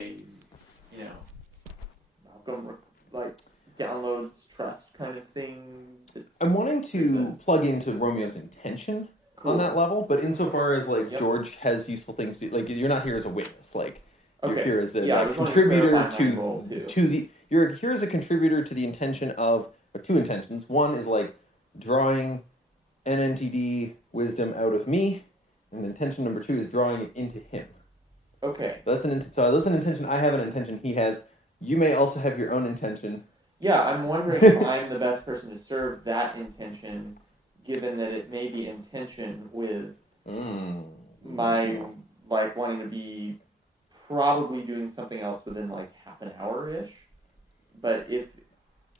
you know, Malcolm like downloads trust kind of thing. I'm wanting to plug into Romeo's intention on that level, but insofar as like George has useful things to like, you're not here as a witness, like you're here as a contributor to the. You're here as a contributor to the intention of two intentions. One is like drawing NNTD wisdom out of me, and intention number two is drawing it into him. Okay. So that's an intention. I have an intention. He has. You may also have your own intention. Yeah, I'm wondering if I'm the best person to serve that intention, given that it may be in tension with my like wanting to be probably doing something else within like half an hour-ish. But if...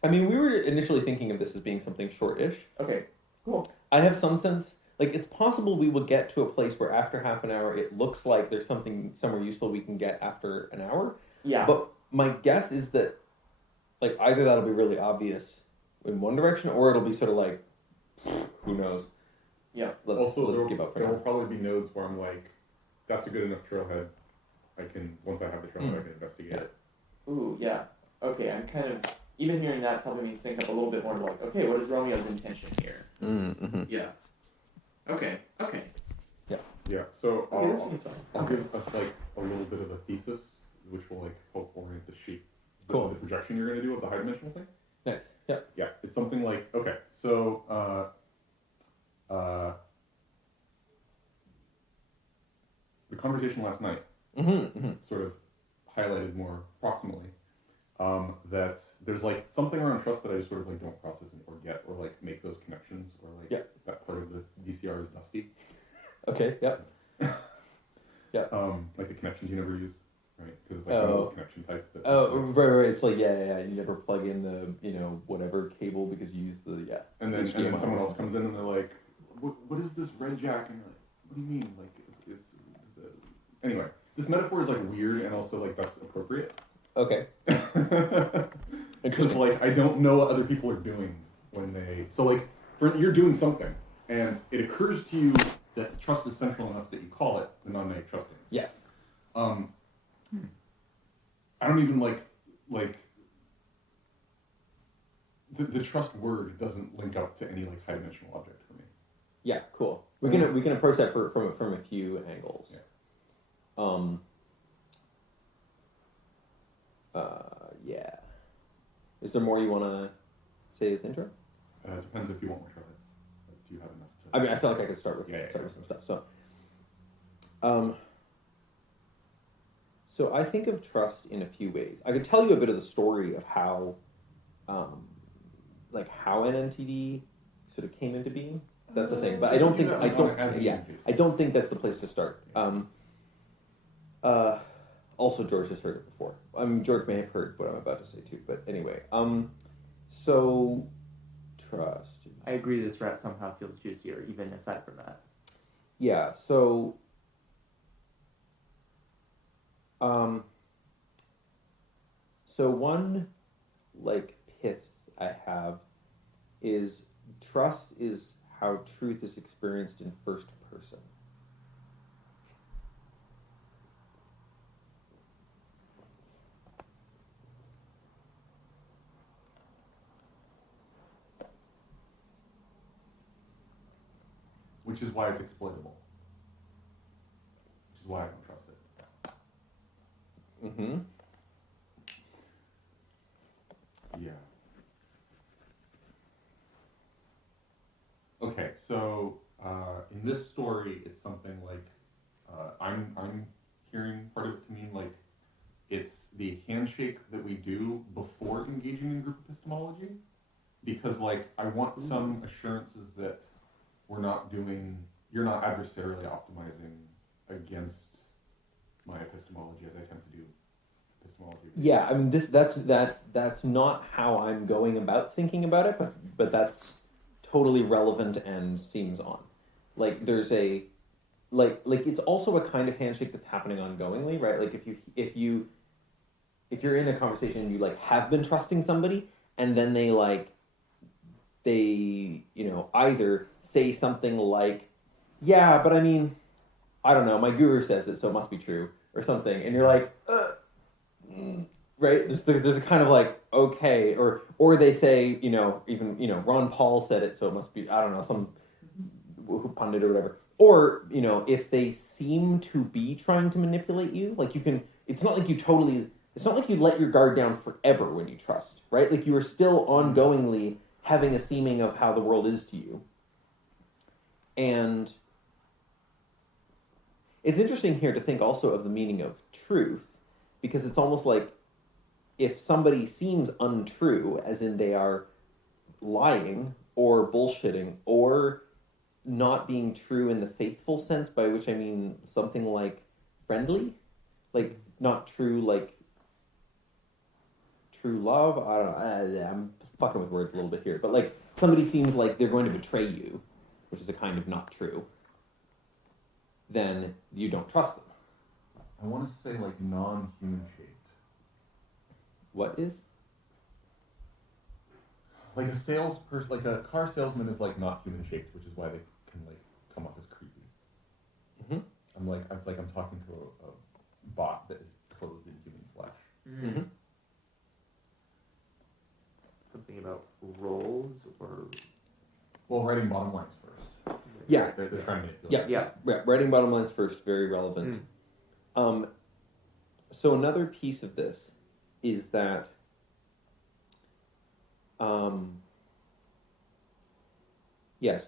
I mean, we were initially thinking of this as being something short-ish. Okay, cool. I have some sense... Like, it's possible we will get to a place where after half an hour, it looks like there's something somewhere useful we can get after an hour. Yeah. But my guess is that, like, either that'll be really obvious in one direction, or it'll be sort of like, who knows? Yeah. Let's give up for now. There will probably be nodes where I'm like, that's a good enough trailhead. Once I have the trailhead, I can investigate it. Ooh, yeah. Okay, I'm kind of... Even hearing that's helping me sync up a little bit more like, okay, what is Romeo's intention here? Mm-hmm. Yeah. Okay. Yeah, so I'll Okay. give a little bit of a thesis, which will like help orient the shape, the projection you're going to do of the high dimensional thing. Nice. Yeah. Yeah, it's something like, okay, so the conversation last night sort of highlighted more proximally that there's like something around trust that I just sort of like don't process or get or like make those connections or like that part of the DCR is dusty. Okay. Yep. Yeah. Like the connections you never use, right? Because it's like some old connection type. Right. It's like yeah. You never plug in the whatever cable because you use the And then someone else comes in and they're like, "What is this red jack?" And you're like, "What do you mean?" Like anyway, this metaphor is like weird and also like that's appropriate. Okay. Because like I don't know what other people are doing when they you're doing something and it occurs to you that trust is central enough that you call it the non-negative trusting. Yes. I don't even like the trust word doesn't link up to any like high dimensional object for me. Yeah, cool. We can approach that from a few angles. Yeah. Yeah. Is there more you want to say as intro? It depends if you want more tries. Do you have enough? I mean, I feel like I could start with some stuff. So I think of trust in a few ways. I could tell you a bit of the story of how, how NNTD sort of came into being. That's the thing, but I don't think that's the place to start. Also, George has heard it before. I mean, George may have heard what I'm about to say too. But anyway, so trust. I agree this rat somehow feels juicier, even aside from that. Yeah, so one pith I have is trust is how truth is experienced in first person. Which is why it's exploitable. Which is why I don't trust it. Mm-hmm. Yeah. Okay, so in this story, it's something like I'm hearing part of it to mean like it's the handshake that we do before engaging in group epistemology, because like I want some assurances that you're not adversarially optimizing against my epistemology as I attempt to do epistemology. Yeah, I mean that's not how I'm going about thinking about it, but that's totally relevant and seems on. Like there's a like it's also a kind of handshake that's happening ongoingly, right? Like if you're in a conversation and you like have been trusting somebody and then they either say something like, but I mean, I don't know, my guru says it, so it must be true, or something, and you're like, right? There's a kind of like, okay, or they say, even, Ron Paul said it, so it must be, I don't know, some pundit or whatever. Or, if they seem to be trying to manipulate you, like it's not like you let your guard down forever when you trust, right? Like you are still ongoingly having a seeming of how the world is to you. And it's interesting here to think also of the meaning of truth, because it's almost like if somebody seems untrue, as in they are lying or bullshitting or not being true in the faithful sense, by which I mean something like friendly, like not true, like true love. I don't know. I'm fucking with words a little bit here, but like somebody seems like they're going to betray you, which is a kind of not true, then you don't trust them. I want to say like non-human shaped. What is? Like a salesperson, like a car salesman is like not human shaped, which is why they can like come off as creepy. Mm-hmm. I'm talking to a bot that is clothed in human flesh. Mm-hmm. Something about roles or... Well, writing bottom lines first. Yeah. They're trying to manipulate. Yeah. Writing bottom lines first, very relevant. So another piece of this is that so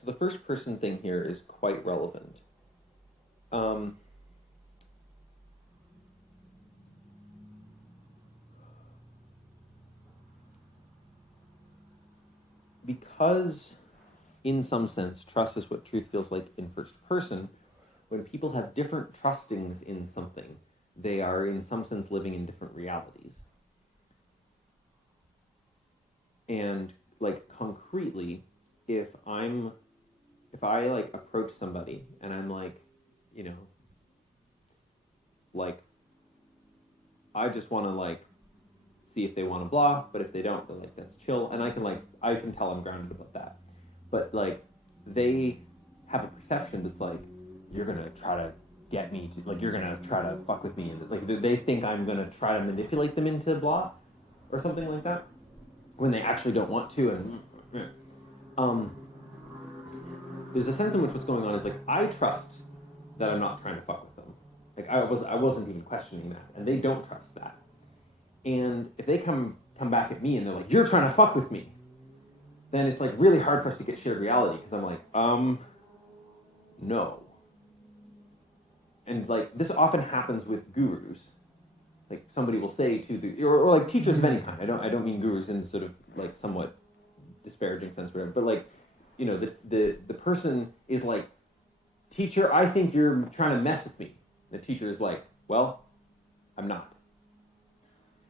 the first person thing here is quite relevant. Because in some sense, trust is what truth feels like in first person. When people have different trustings in something, they are in some sense living in different realities. And like concretely, if I like approach somebody and I'm like, like I just want to like see if they want to blah, but if they don't, then like that's chill, and I can tell I'm grounded about that. But like they have a perception that's like, you're gonna try to get me to, like, you're gonna try to fuck with me, and like they think I'm gonna try to manipulate them into blah or something like that when they actually don't want to. And there's a sense in which what's going on is like I trust that I'm not trying to fuck with them. Like I wasn't even questioning that, and they don't trust that. And if they come back at me and they're like, you're trying to fuck with me, then it's like really hard for us to get shared reality, because I'm like, no. And like this often happens with gurus. Like somebody will say to or like teachers of any kind. I don't mean gurus in sort of like somewhat disparaging sense, or whatever. But like, the person is like, teacher, I think you're trying to mess with me. The teacher is like, well, I'm not.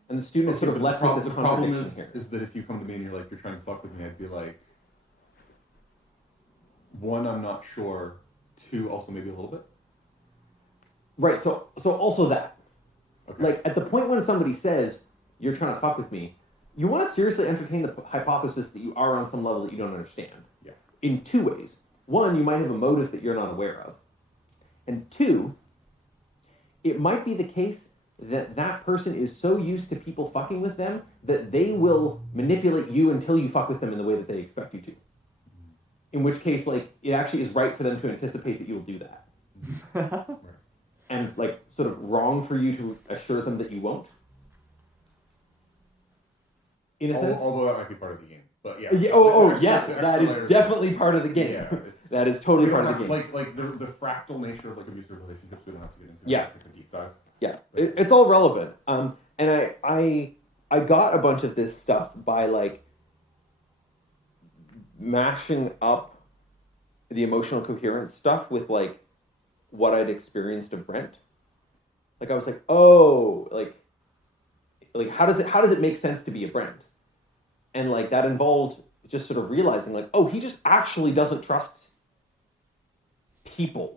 And the student is sort of left with this contradiction here. Is that if you come to me and you're like, you're trying to fuck with me, I'd be like, one, I'm not sure. Two, also maybe a little bit. Right, so also that. Okay. Like, at the point when somebody says, you're trying to fuck with me, you want to seriously entertain the hypothesis that you are on some level that you don't understand. Yeah. In two ways. One, you might have a motive that you're not aware of. And two, it might be the case that person is so used to people fucking with them that they will manipulate you until you fuck with them in the way that they expect you to. In which case, like, it actually is right for them to anticipate that you'll do that. Right. And, like, sort of wrong for you to assure them that you won't. In a sense. Although that might be part of the game. But yeah. Yes, that is definitely part of the game. Yeah, that is totally part of the game. Like the fractal nature of like abusive relationships, we don't have to get into. Yeah. It's like a deep dive. Yeah, it's all relevant. And I got a bunch of this stuff by like mashing up the emotional coherence stuff with like what I'd experienced of Brent. Like I was like, oh, like how does it make sense to be a Brent? And like that involved just sort of realizing like, oh, he just actually doesn't trust people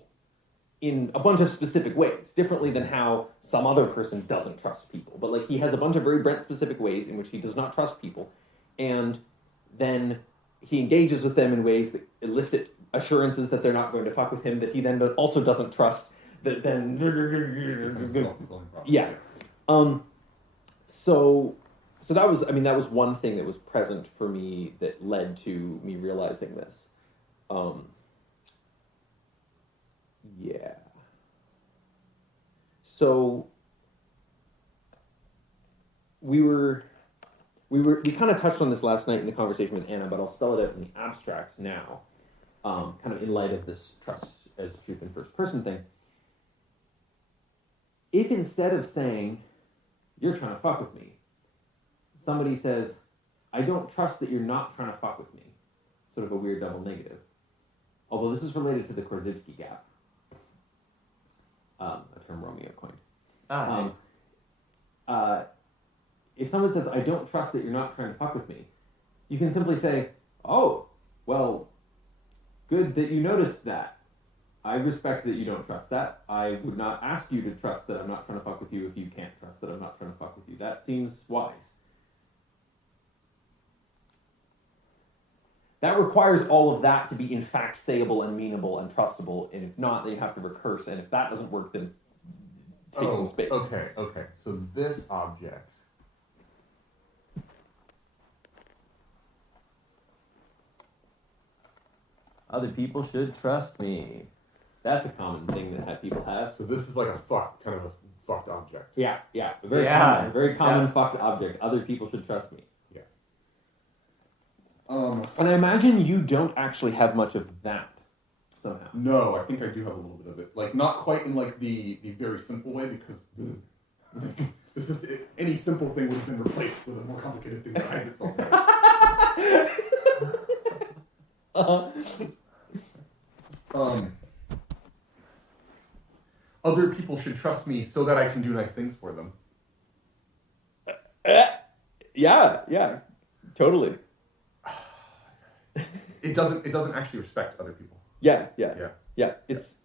in a bunch of specific ways, differently than how some other person doesn't trust people. But like he has a bunch of very Brent-specific ways in which he does not trust people, and then he engages with them in ways that elicit assurances that they're not going to fuck with him, that he then also doesn't trust, that then... Yeah. So that was, I mean, that was one thing that was present for me that led to me realizing this. Yeah. So we kind of touched on this last night in the conversation with Anna, but I'll spell it out in the abstract now, kind of in light of this trust as truth in first person thing. If instead of saying, you're trying to fuck with me, somebody says, I don't trust that you're not trying to fuck with me, sort of a weird double negative. Although this is related to the Korzybski gap, a term Romeo coined. If someone says, I don't trust that you're not trying to fuck with me, you can simply say, oh, well, good that you noticed that. I respect that you don't trust that. I would not ask you to trust that I'm not trying to fuck with you if you can't trust that I'm not trying to fuck with you. That seems wise. That requires all of that to be in fact sayable and meanable and trustable, and if not, then you have to recurse, and if that doesn't work, then take some space. Okay. So this object. Other people should trust me. That's a common thing that people have. So this is like a kind of a fucked object. Yeah. Very common fucked object. Other people should trust me. Yeah. And I imagine you don't actually have much of that somehow. No, I think I do have a little bit of it. Like, not quite in like the very simple way, because this is any simple thing would have been replaced with a more complicated thing that hides itself. Other people should trust me so that I can do nice things for them. Yeah, totally. It doesn't actually respect other people. Yeah. It's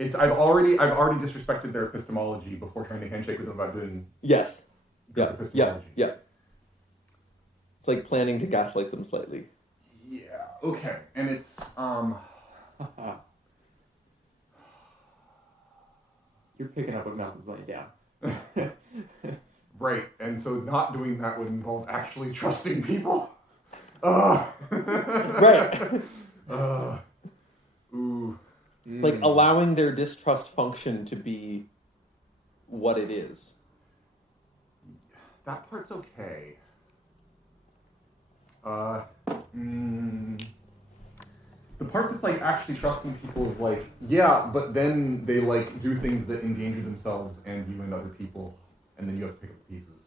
I've already disrespected their epistemology before trying to handshake with them about doing yes. Yeah. It's like planning to gaslight them slightly. Yeah. Okay. And it's You're picking up what Malcolm's laying down. Right. And so not doing that would involve actually trusting people. Right. Ooh. Like allowing their distrust function to be what it is. That part's okay. The part that's like actually trusting people is like, yeah, but then they like do things that endanger themselves and you and other people, and then you have to pick up the pieces.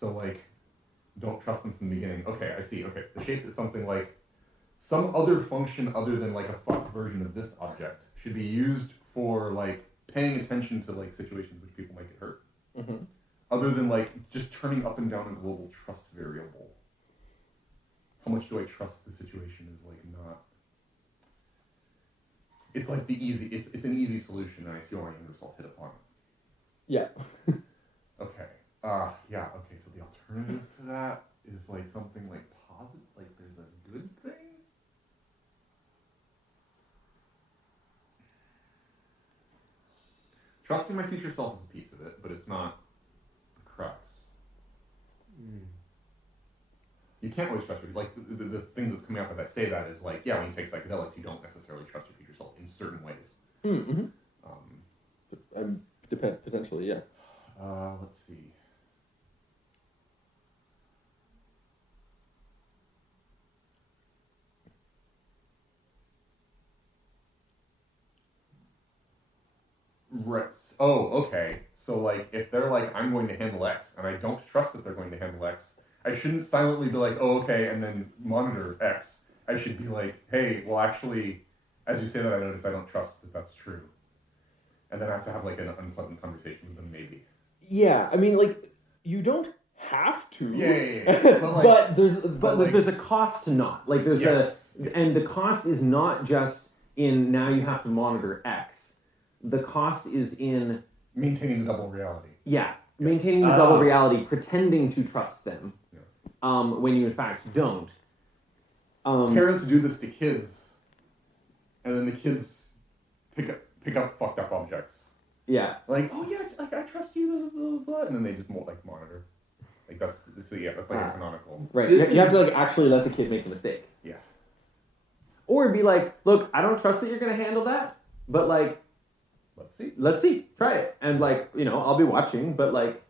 So like, don't trust them from the beginning. Okay, I see. Okay, the shape is something like some other function other than like a fucked version of this object should be used for like paying attention to like situations which people might get hurt. Mm-hmm. Other than like just turning up and down a global trust variable. How much do I trust the situation is like not. It's like the easy. It's an easy solution, and I see why Ingersoll hit upon it. Yeah. Okay. Yeah. Okay. So the alternative to that is like something like positive. Like there's a good thing. Trusting my future self is a piece of it, but it's not the crux. You can't always trust your, like, the thing that's coming up as I say that is like, yeah, when you take psychedelics, you don't necessarily trust your future self in certain ways. Mm-hmm. Potentially, yeah. Let's see. Right. Oh, okay. So, like, if they're like, I'm going to handle X, and I don't trust that they're going to handle X, I shouldn't silently be like, oh, okay, and then monitor X. I should be like, hey, well, actually, as you say that, I notice I don't trust that that's true. And then I have to have, like, an unpleasant conversation with them, maybe. Yeah, I mean, like, you don't have to. Yeah. But there's a cost to not. Like, there's and the cost is not just in now you have to monitor X. The cost is in maintaining the double reality. Yeah, maintaining the double reality, pretending to trust them, when you in fact don't. Parents do this to kids, and then the kids pick up fucked up objects. Yeah. Like, oh yeah, like I trust you, blah, blah, blah. And then they just like monitor. Like that's like a canonical. Right. You have to like actually let the kid make the mistake. Yeah. Or be like, look, I don't trust that you're gonna handle that, but like, let's see, try it, and like, I'll be watching, but like,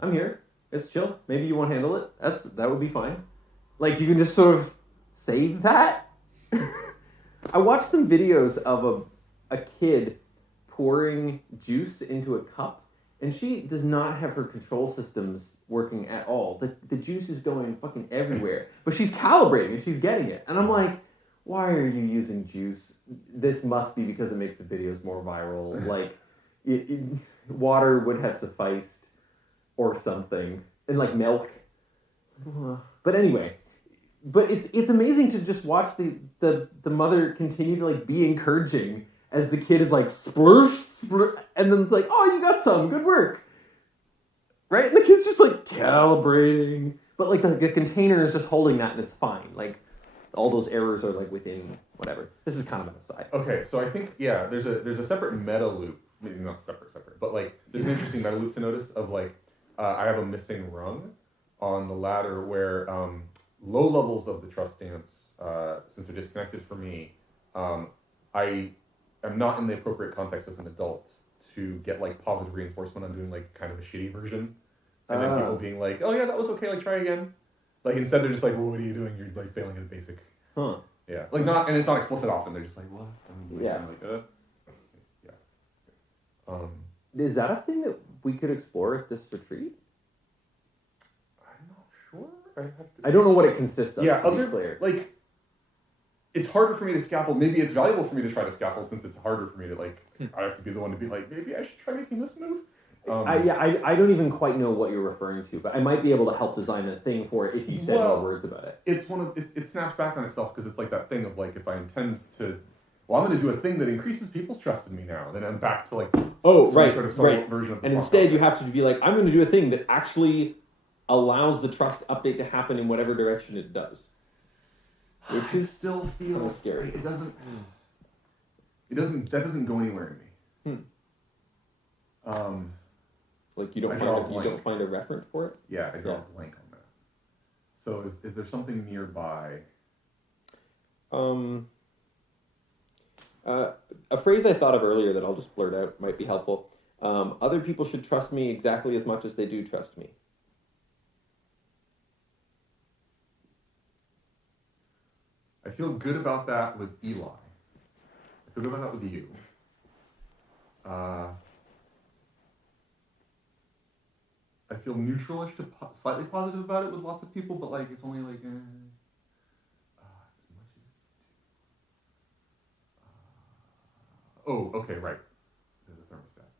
I'm here. It's chill. Maybe you won't handle it. That would be fine. Like, you can just sort of say that. I watched some videos of a kid pouring juice into a cup, and she does not have her control systems working at all. The juice is going fucking everywhere, but she's calibrating and she's getting it. And I'm like, why are you using juice? This must be because it makes the videos more viral. Like, water would have sufficed, or something, and like milk. But anyway, it's amazing to just watch the mother continue to like be encouraging as the kid is like splurf, and then it's like, oh, you got some, good work, right? And the kid's just like calibrating, but like the container is just holding that, and it's fine. Like, all those errors are like within whatever. This is kind of an aside. Okay, so I think there's a separate meta loop, maybe not separate, but like there's an interesting meta loop to notice of like I have a missing rung on the ladder where low levels of the trust stance, since they're disconnected for me, I am not in the appropriate context as an adult to get like positive reinforcement. I'm doing like kind of a shitty version, and then people being like, "Oh yeah, that was okay. Like try again." Like instead they're just like, well, "What are you doing? You're like failing at basic." Huh. Yeah. Like not, and it's not explicit often. They're just like, "What?" Yeah. Like, yeah. Is that a thing that we could explore at this retreat? I'm not sure. I don't know what it consists of. Yeah. Clear. Like, it's harder for me to scaffold. Maybe it's valuable for me to try to scaffold since it's harder for me to like. I have to be the one to be like, maybe I should try making this move. I don't even quite know what you're referring to, but I might be able to help design a thing for it if you said more words about it. It's it snaps back on itself because it's like that thing of like, if I intend to, well, I'm going to do a thing that increases people's trust in me now. Then I'm back to like, sort of version of the and instead you have to be like, I'm going to do a thing that actually allows the trust update to happen in whatever direction it does. Which is still feels scary. It doesn't. That doesn't go anywhere in me. Like you don't find a referent for it? Yeah, I draw a blank on that. So is there something nearby? A phrase I thought of earlier that I'll just blurt out might be helpful. Other people should trust me exactly as much as they do trust me. I feel good about that with Eli. I feel good about that with you. I feel neutralish to slightly positive about it with lots of people, but like it's only like as much as. Oh, okay, right. There's a thermostat.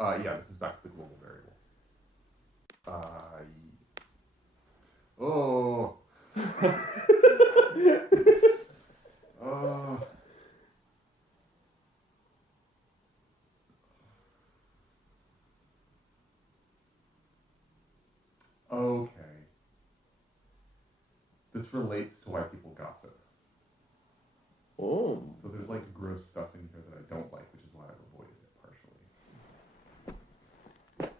Okay. Yeah, this is back to the global variable. Oh. Okay. This relates to why people gossip. Oh. So there's like gross stuff in here that I don't like, which is why I've avoided it partially.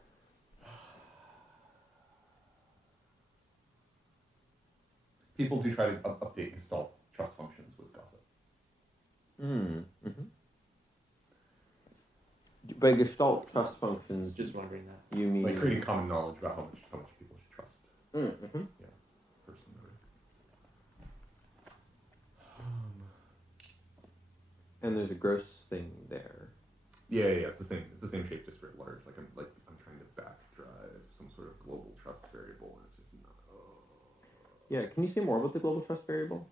People do try to update Gestalt trust functions with gossip. Mm-hmm. By Gestalt trust functions, just wondering that. You mean like creating common knowledge about how much people should trust. Mm-hmm. Yeah, personally. And there's a gross thing there. Yeah, it's the same. It's the same shape, just very large. Like I'm trying to backdrive some sort of global trust variable, and it's just not. Yeah, can you say more about the global trust variable?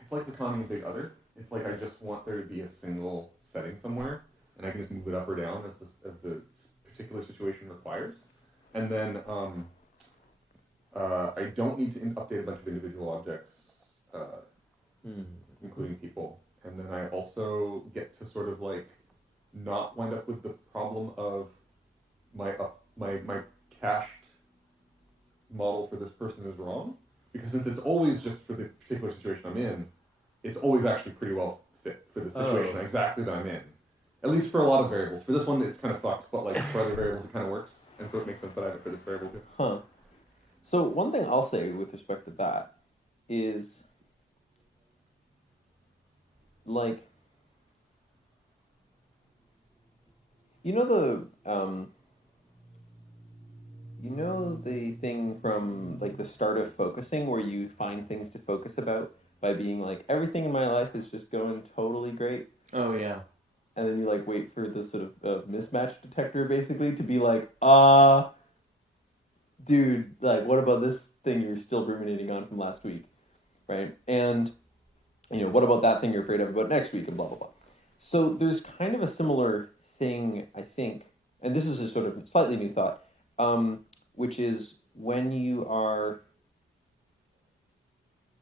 It's like becoming a big other. It's like I just want there to be a single setting somewhere, and I can just move it up or down as the particular situation requires. And then I don't need to update a bunch of individual objects, including people. And then I also get to sort of like not wind up with the problem of my cached model for this person is wrong, because since it's always just for the particular situation I'm in, it's always actually pretty well fit for the situation exactly that I'm in. At least for a lot of variables. For this one, it's kind of fucked, but like for other variables, it kind of works, and so it makes sense that I have it for this variable too. Huh. So one thing I'll say with respect to that is, like, you know the thing from like the start of focusing where you find things to focus about by being like, everything in my life is just going totally great. Oh yeah. And then you like wait for the sort of mismatch detector basically to be like, dude, like what about this thing you're still ruminating on from last week, right? And what about that thing you're afraid of about next week, and blah blah blah. So there's kind of a similar thing, I think, and this is a sort of slightly new thought, which is when you are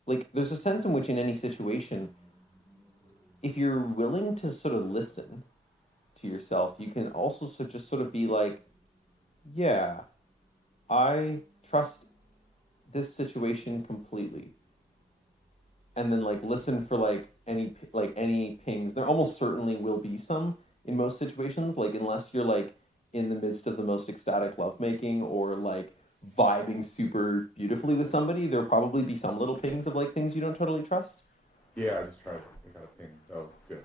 like, there's a sense in which in any situation, if you're willing to sort of listen to yourself, you can also just sort of be like, yeah, I trust this situation completely. And then like listen for like any pings. There almost certainly will be some in most situations, like unless you're like in the midst of the most ecstatic lovemaking or like vibing super beautifully with somebody, there'll probably be some little pings of like things you don't totally trust. Yeah, I just tried it. I got a ping. Oh, good.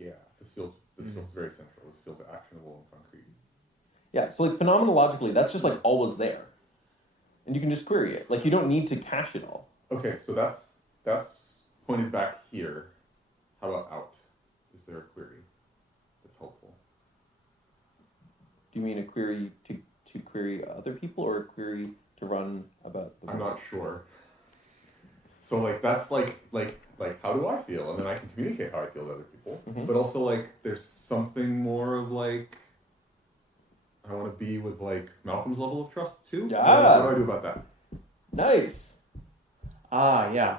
Yeah, this feels very central. This feels actionable and concrete. Yeah, so like phenomenologically, that's just like always there. And you can just query it. Like you don't need to cache it all. Okay, so that's pointed back here. How about out? Is there a query that's helpful? Do you mean a query to query other people or a query to run about the world? I'm not sure. So like that's like how do I feel? And then I can communicate how I feel to other people. Mm-hmm. But also like there's something more of like I want to be with like Malcolm's level of trust too. Yeah. What do I do about that? Nice. Yeah.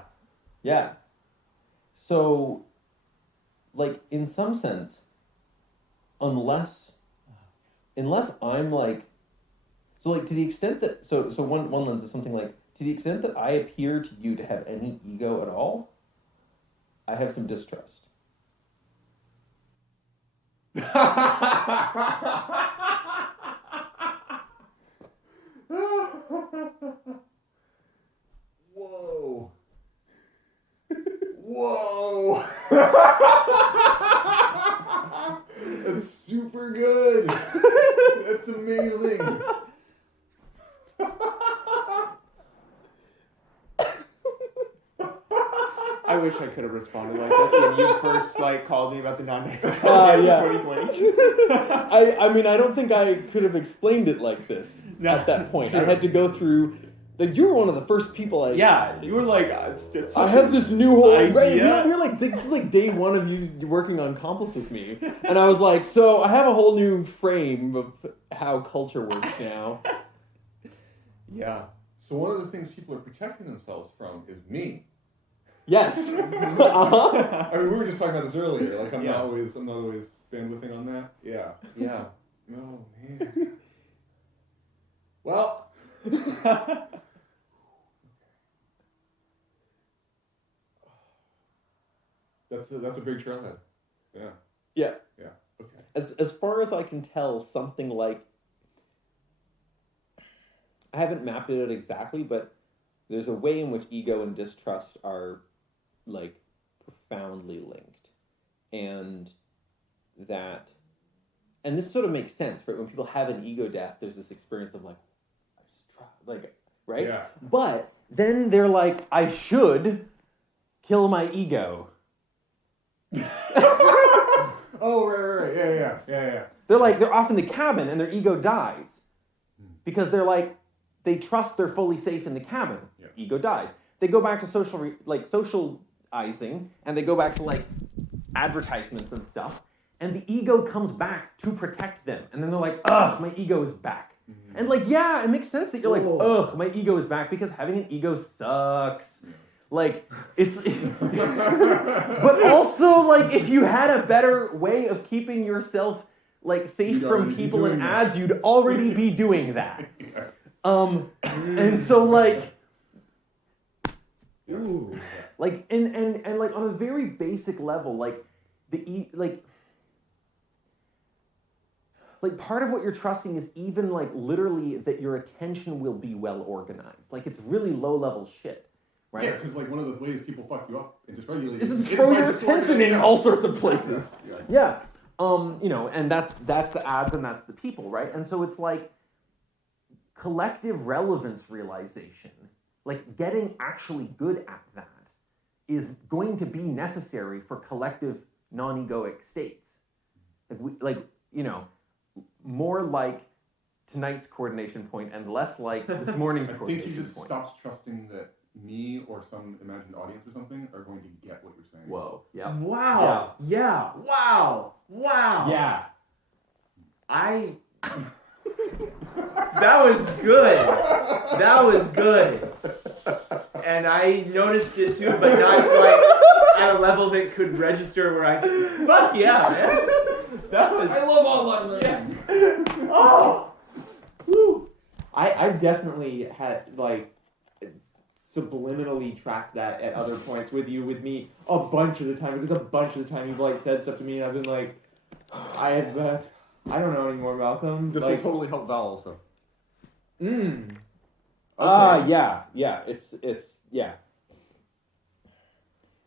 Yeah. So, like, in some sense, unless I'm like, so like to the extent that, so one lens is something like, to the extent that I appear to you to have any ego at all, I have some distrust. Whoa. Whoa. That's super good. That's amazing. I wish I could have responded like this when you first called me about the non-binary yeah. 2020. I mean, I don't think I could have explained it like this at that point. True. I had to go through. Like, you were one of the first people Yeah, you were like... I have this new whole... idea. Right, we were like, this is like day one of you working on Complex with me. And I was like, so I have a whole new frame of how culture works now. Yeah. So one of the things people are protecting themselves from is me. Yes. I mean, we were just talking about this earlier. Like, I'm not always bandwidthing on that. Yeah. Yeah. Oh, man. Well... That's a big trailhead. Yeah. Yeah. Yeah. Okay. As far as I can tell, something like, I haven't mapped it out exactly, but there's a way in which ego and distrust are like profoundly linked, and this sort of makes sense, right? When people have an ego death, there's this experience of like, right? Yeah. But then they're like, I should kill my ego. Oh, right. Yeah. They're like, they're off in the cabin and their ego dies. Because they're like, they trust they're fully safe in the cabin. Yeah. Ego dies. They go back to socializing, and they go back to like advertisements and stuff, and the ego comes back to protect them. And then they're like, ugh, my ego is back. Mm-hmm. And like, yeah, it makes sense that you're like, ugh, my ego is back, because having an ego sucks. Like, it's... But also, like, if you had a better way of keeping yourself, like, safe from people and ads, you'd already be doing that. And so, like... Ooh. like and like on a very basic level, like like part of what you're trusting is even like literally that your attention will be well organized. Like it's really low level shit, right? Yeah, because like one of the ways people fuck you up and dysregulate is to throw your attention in all sorts of places. Yeah. You know, and that's the ads and that's the people, right? And so it's like collective relevance realization, like getting actually good at that is going to be necessary for collective non-egoic states. You know, more like tonight's coordination point and less like this morning's coordination point. I think you just stopped trusting that me or some imagined audience or something are going to get what you're saying. Whoa. Yeah. Wow. Yeah. Wow. Wow. Yeah. That was good. That was good. And I noticed it too, but not quite at a level that could register where I could. Fuck yeah, man. That was. I love online learning. Yeah. Oh. Woo. I've definitely had like subliminally tracked that at other points with me a bunch of the time, because a bunch of the time you've like said stuff to me and I've been like, I don't know anymore, Malcolm. This will totally help Val also. Okay. Yeah. It's yeah.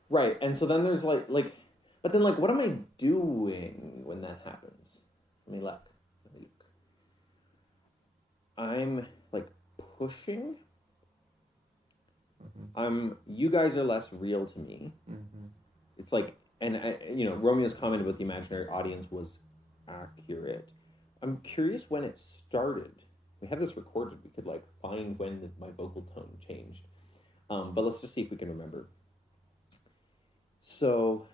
Right, and so then there's like, but then like, what am I doing when that happens? Let me look. I'm like pushing. You guys are less real to me. Mm-hmm. It's like, and Romeo's comment about the imaginary audience was accurate. I'm curious when it started. We have this recorded. We could like find when my vocal tone changed. But let's just see if we can remember. So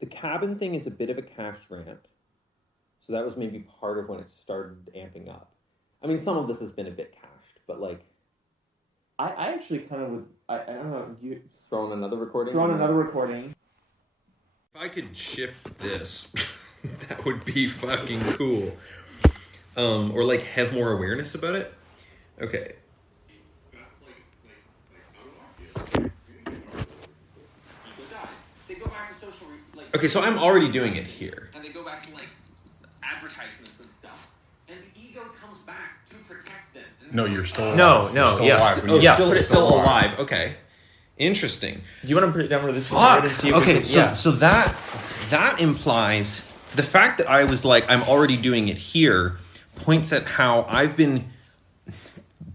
the cabin thing is a bit of a cash rant. So that was maybe part of when it started amping up. I mean, some of this has been a bit cached, but like, I actually kind of would. I don't know. You throw on another recording. If I could shift this, that would be fucking cool. Or like have more awareness about it. Okay. Okay, so I'm already doing it here. And they go back to like advertisements and stuff. And the ego comes back to protect them. No, you're still alive. You're still alive. Still alive. Okay. Interesting. Do you want to put it down with this one and see if okay, we can, so that implies the fact that I was like, I'm already doing it here points at how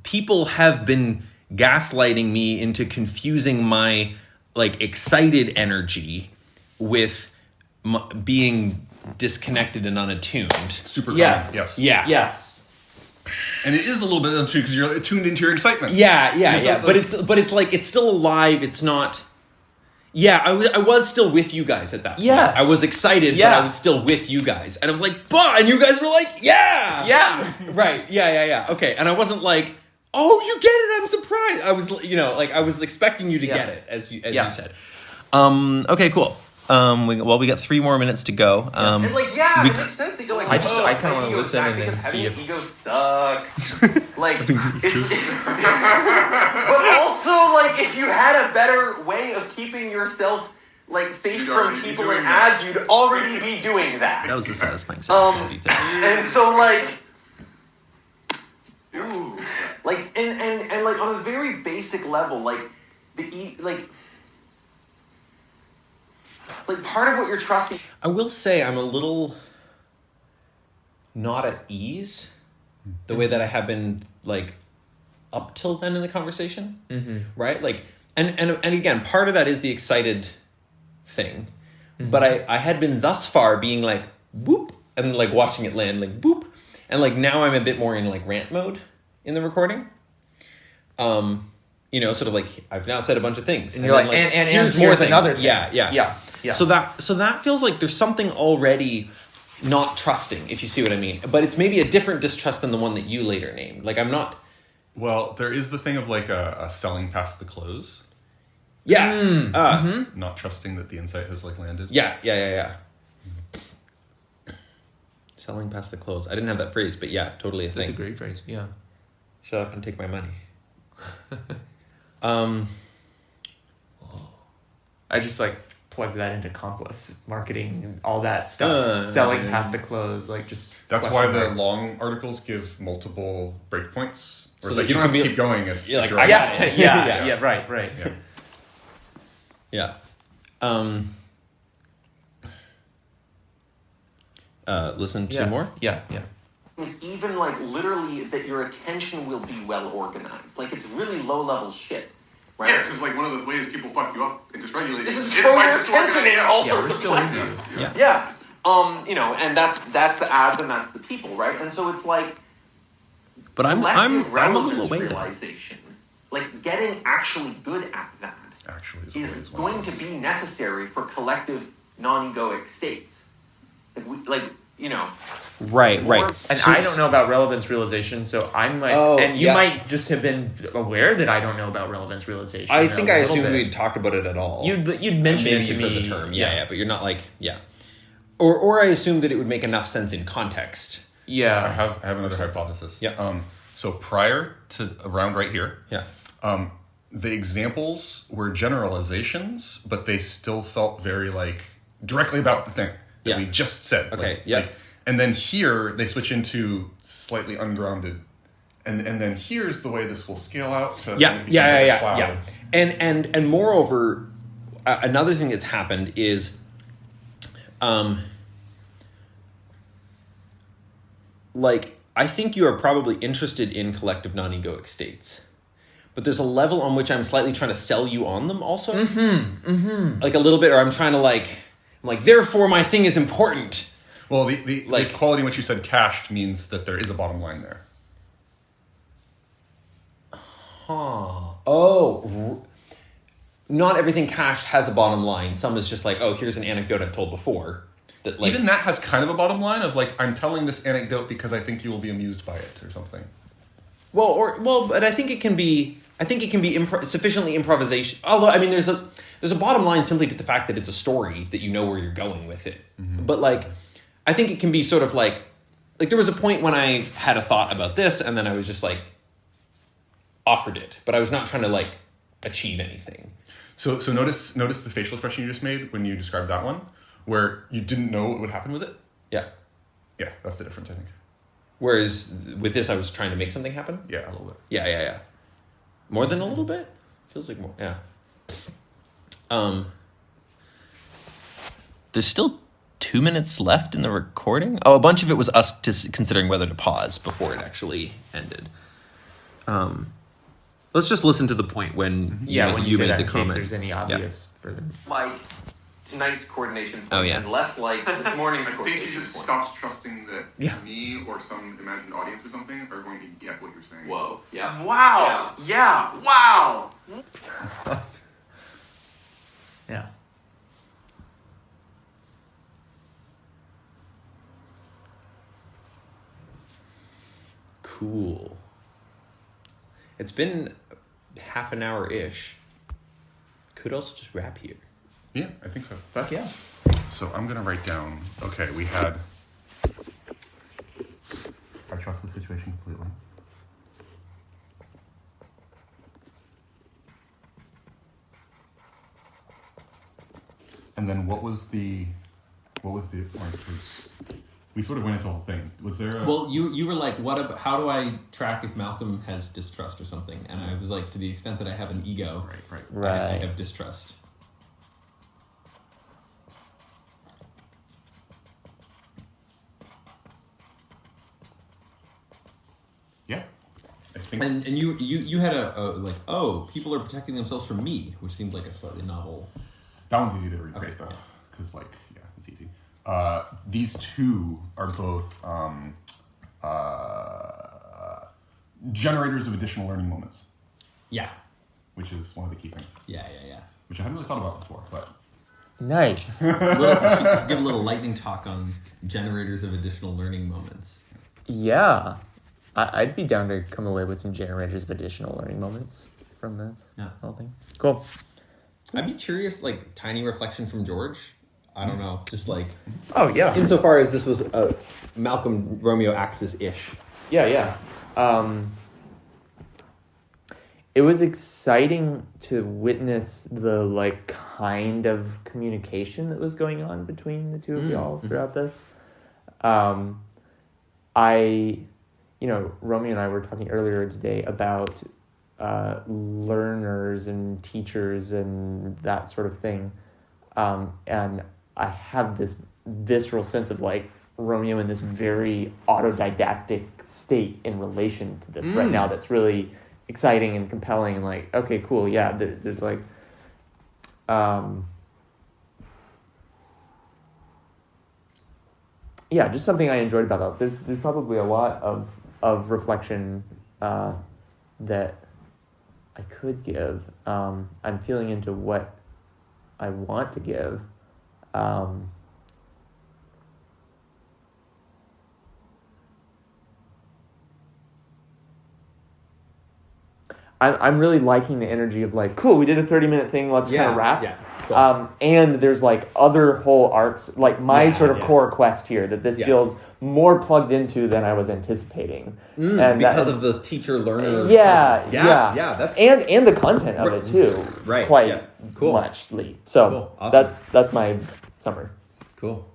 people have been gaslighting me into confusing my like excited energy with being disconnected and unattuned. Super common. Yes. Yeah. Yes. And it is a little bit unattuned because you're tuned into your excitement. Yeah. But it's like it's still alive. It's not. Yeah, I was still with you guys at that point. Yes. I was excited, but I was still with you guys. And I was like, bah! And you guys were like, yeah! Yeah. Right, yeah. Okay, and I wasn't like, oh, you get it, I'm surprised. I was, I was expecting you to get it, as you said. Okay, cool. We got 3 more minutes to go. And like, it makes sense to go like, I kind of want to listen and then see if ego sucks. Like, it's, but also like, if you had a better way of keeping yourself like safe from people and ads, you'd already be doing that. That was a satisfying sensitivity thing. And so like, like, and like on a very basic level, like like part of what you're trusting. I will say I'm a little not at ease the way that I have been like up till then in the conversation, right? Like, and again, part of that is the excited thing, but I had been thus far being like whoop and like watching it land like boop, and like now I'm a bit more in like rant mode in the recording. Sort of like I've now said a bunch of things, and you're like, and here's more things. Another thing. Yeah. So that feels like there's something already not trusting, if you see what I mean. But it's maybe a different distrust than the one that you later named. Like I'm not. Well, there is the thing of like a selling past the close. Yeah. Not trusting that the insight has like landed. Yeah. Selling past the close. I didn't have that phrase, but yeah, totally a thing. That's a great phrase. Yeah. Shut up and take my money. I just plug that into Accomplice marketing, all that stuff, selling past the close, just. That's why the long articles give multiple breakpoints. Or it's you don't have to keep going if you're right. Yeah, right. Yeah. Listen to more? Yeah. Is even literally that your attention will be well organized. It's really low level shit. Right? Yeah, because one of the ways people fuck you up and dysregulate this is throw your attention in all sorts of places. Yeah. And that's the ads and that's the people, right? And so it's but I'm a little away realization. Getting actually good at that is going to be necessary for collective non-egoic states. Right. And I don't know about relevance realization, so I'm you might just have been aware that I don't know about relevance realization. I think I assumed we'd talked about it at all. You'd mentioned it to me. Maybe for the term, yeah, but you're not Or I assumed that it would make enough sense in context. Yeah. I have another hypothesis. Yeah. So prior to around right here, the examples were generalizations, but they still felt very directly about the thing that we just said. Okay. And then here they switch into slightly ungrounded, and then here's the way this will scale out to cloud. And moreover, another thing that's happened is, I think you are probably interested in collective non-egoic states, but there's a level on which I'm slightly trying to sell you on them also, a little bit, or I'm trying to I'm therefore my thing is important. Well, the quality in which you said cached means that there is a bottom line there. Not everything cached has a bottom line. Some is just here's an anecdote I've told before. That even that has kind of a bottom line of I'm telling this anecdote because I think you will be amused by it or something. But I think it can be sufficiently improvisation. Although there's a bottom line simply to the fact that it's a story that you know where you're going with it. Mm-hmm. But I think it can be sort of there was a point when I had a thought about this and then I was just offered it, but I was not trying to achieve anything. So notice the facial expression you just made when you described that one, where you didn't know what would happen with it. Yeah, that's the difference, I think. Whereas with this, I was trying to make something happen. Yeah, a little bit. Yeah. More than a little bit. Feels like more. Yeah. There's still 2 minutes left in the recording. Oh, a bunch of it was us just considering whether to pause before it actually ended. Let's just listen to the point when you made the comment. In case there's any obvious further. Tonight's coordination point and less this morning's coordination point. I think you just stopped trusting that me or some imagined audience or something are going to get what you're saying. Whoa. Yeah. Wow. Yeah. Wow. Yeah. Cool. It's been half an hour-ish. Could also just wrap here. Yeah, I think so. Fuck yeah. So I'm going to write down, okay, we had... I trust the situation completely. And then what was the we sort of went into the whole thing. Was there a... Well, you were how do I track if Malcolm has distrust or something? And I was to the extent that I have an ego, right. I have distrust. Yeah. I think... And you had a people are protecting themselves from me, which seemed like a slightly novel... That one's easy to recreate, though. Because, it's easy. These two are both generators of additional learning moments. Yeah. Which is one of the key things. Yeah. Which I hadn't really thought about before, but... Nice. Give a little lightning talk on generators of additional learning moments. Yeah. I'd be down to come away with some generators of additional learning moments from this whole thing. Cool. I'd be curious, tiny reflection from George. I don't know, just Oh, yeah. insofar as this was a Malcolm Romeo axis-ish. Yeah. it was exciting to witness the like kind of communication that was going on between the two of y'all throughout this. Romeo and I were talking earlier today about learners and teachers and that sort of thing. And I have this visceral sense of like Romeo in this very autodidactic state in relation to this right now that's really exciting and compelling and like, okay, cool, yeah, there's like just something I enjoyed about that. There's probably a lot of reflection that I could give. I'm feeling into what I want to give. I'm really liking the energy of like, cool, we did a 30-minute thing, let's kind of wrap. Yeah. Cool. And there's like other whole arcs, like my sort of core quest here that this feels more plugged into than I was anticipating. And because of those teacher-learner that's and the content of it too. Right. Quite muchly. So cool. Awesome. that's my summary. Cool.